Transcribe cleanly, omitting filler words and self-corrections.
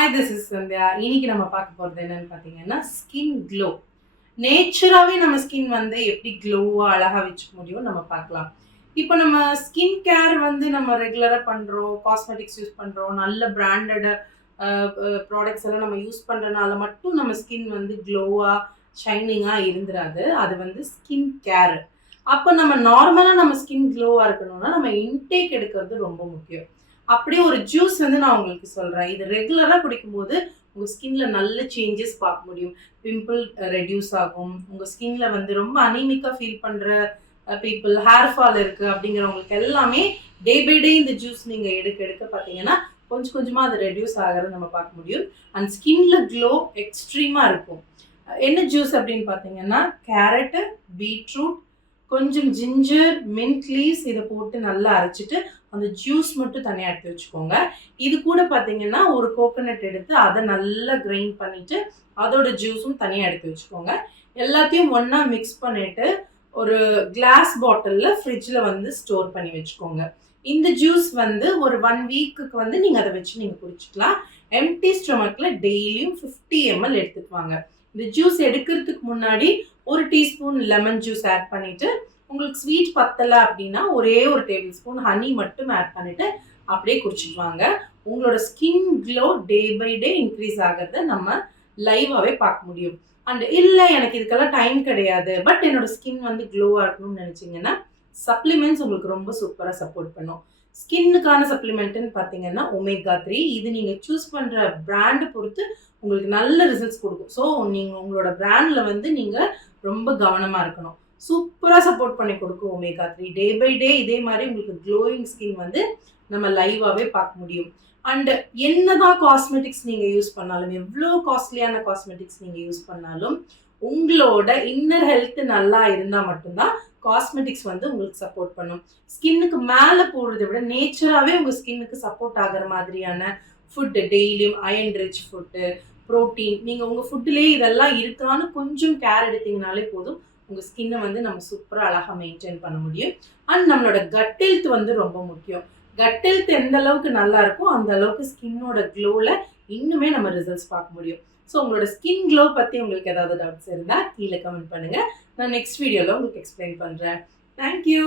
Hi, this is Sandhya. இன்னைக்கு நம்ம பார்க்க போறது என்னன்னு பார்த்தீங்கன்னா, ஸ்கின் க்ளோ. நேச்சராவே நம்ம ஸ்கின் வந்து எப்படி க்ளோவா அழகா வச்சுக்க முடியும்னு நம்ம பார்க்கலாம். இப்போ நம்ம ஸ்கின் கேர் வந்து நம்ம ரெகுலரா பண்றோம், காஸ்மெட்டிக்ஸ் யூஸ் பண்றோம், நல்ல பிராண்டட் அ அ ப்ராடக்ட்ஸ் எல்லாம் நம்ம யூஸ் பண்றனால மட்டும் நம்ம ஸ்கின் வந்து க்ளோவா, ஷைனிங்கா இருந்துராது. அது வந்து ஸ்கின் கேர். அப்ப நம்ம நார்மலா நம்ம ஸ்கின் க்ளோவா இருக்கணும்னா, நம்ம இன்டேக் எடுக்கிறது ரொம்ப முக்கியம். அப்படியே ஒரு ஜூஸ் வந்து நான் உங்களுக்கு சொல்றேன். இது ரெகுலரா குடிக்கும்போது, உங்க ஸ்கின்ல நல்ல சேஞ்சஸ் பார்க்க முடியும். பிம்பிள் ரெட்யூஸ் ஆகும். உங்க ஸ்கின்ல வந்து ரொம்ப அனீமிக்கா ஃபீல் பண்ற பீப்பிள், ஹேர் ஃபால் இருக்கு அப்படிங்கிறவங்களுக்கு எல்லாமே டே பை டே இந்த ஜூஸ் நீங்க எடுக்க எடுக்க பார்த்தீங்கன்னா, கொஞ்சம் கொஞ்சமா அது ரெட்யூஸ் ஆகுறத நம்ம பார்க்க முடியும். அண்ட் ஸ்கின்ல க்ளோ எக்ஸ்ட்ரீமா இருக்கும். என்ன ஜூஸ் அப்படின்னு பார்த்தீங்கன்னா, கேரட்டு, பீட்ரூட், கொஞ்சம் ஜிஞ்சர், மின்ட் லீவ்ஸ் இத போட்டு நல்லா அரைச்சுட்டு, அந்த ஜூஸ் மட்டும் தனியா எடுத்து வச்சுக்கோங்க. இது கூட பார்த்தீங்கன்னா, ஒரு கோகனட் எடுத்து அத நல்லா கிரைண்ட் பண்ணிட்டு, அதோட ஜூஸும் தனியா எடுத்து வச்சுக்கோங்க. எல்லாத்தையும் ஒண்ணா மிக்ஸ் பண்ணிட்டு, ஒரு கிளாஸ் பாட்டில்ல ஃப்ரிட்ஜ்ல வந்து ஸ்டோர் பண்ணி வச்சுக்கோங்க. இந்த ஜூஸ் வந்து ஒரு 1 வீக்குக்கு வந்து நீங்க அத வச்சு நீங்க குடிச்சுக்கலாம். எம்ப்டி ஸ்டொமக்ல டெய்லியும் 50 எம்எல் எடுத்துட்டு வாங்க. இந்த ஜூஸ் எடுக்கிறதுக்கு முன்னாடி 1 டீஸ்பூன் லெமன் ஜூஸ் ஆட் பண்ணிட்டு, உங்களுக்கு ஸ்வீட் பத்தல அப்படின்னா, ஒரே 1 டேபிள் ஸ்பூன் ஹனி மட்டும் ஆட் பண்ணிட்டு, அப்படியே குடிச்சிட்டு வாங்க. உங்களோட skin glow day by day increase ஆகுறத நம்ம லைவாவே பார்க்க முடியும். அண்ட் இல்ல எனக்கு இதுக்கெல்லாம் டைம் கிடையாது. பட் என்னோட ஸ்கின் வந்து க்ளோவா இருக்கணும்னு நினைச்சீங்கன்னா, சப்ளிமெண்ட்ஸ் உங்களுக்கு ரொம்ப சூப்பரா சப்போர்ட் பண்ணும். ஸ்கின்னுக்கான சப்ளிமெண்ட்ன்னு பார்த்தீங்கன்னா, ஒமேகா 3 இது நீங்க சூஸ் பண்ற பிராண்ட் பொறுத்து உங்களுக்கு நல்ல ரிசல்ட்ஸ் குடுக்கும். ஸோ நீங்க உங்களோட பிராண்ட்ல வந்து நீங்க ரொம்ப கவனமா இருக்கணும். சூப்பரா சப்போர்ட் பண்ணி கொடுக்கும் ஒமேகா 3. டே பை டே இதே மாரி உங்களுக்கு க்ளோயிங் ஸ்கின் வந்து நம்ம லைவாவே பார்க்க முடியும். அண்ட் என்னதான் காஸ்மெட்டிக்ஸ் நீங்க யூஸ் பண்ணாலும், எவ்ளோ காஸ்ட்லியான காஸ்மெட்டிக்ஸ் நீங்க யூஸ் பண்ணாலும், உங்களோட இன்னர் ஹெல்த் நல்லா இருந்தா மட்டும் தான் காஸ்மெட்டிக்ஸ் வந்து உங்களுக்கு சப்போர்ட் பண்ணும். ஸ்கின்னுக்கு மேல போடுறத விட நேச்சராவே உங்க ஸ்கின்னுக்கு சப்போர்ட் ஆகுற மாதிரியான ஃபுட் டெய்லியும் அயர்ன் ரிச் ஃபுட்டு, புரோட்டீன் நீங்க உங்க ஃபுட்லயே இதெல்லாம் இருக்கான்னு கொஞ்சம் கேர் எடுத்தீங்கனாலே போதும். உங்க ஸ்கின்ன வந்து நம்ம சூப்பரா அழகா மெயின்டெயின் பண்ண முடியும். அண்ட் நம்மளோட கட் ஹெல்த் வந்து ரொம்ப முக்கியம். கட் ஹெல்த் எந்த அளவுக்கு நல்லா இருக்கோ, அந்த அளவுக்கு ஸ்கின்னோட க்ளோல இன்னுமே நம்ம ரிசல்ட்ஸ் பார்க்க முடியும். ஸோ உங்களோட ஸ்கின் க்ளோ பத்தி உங்களுக்கு ஏதாவது டவுட்ஸ் இருந்தா கீழ கமெண்ட் பண்ணுங்க. நான் நெக்ஸ்ட் வீடியோல உங்களுக்கு எக்ஸ்பிளைன் பண்றேன். Thank you.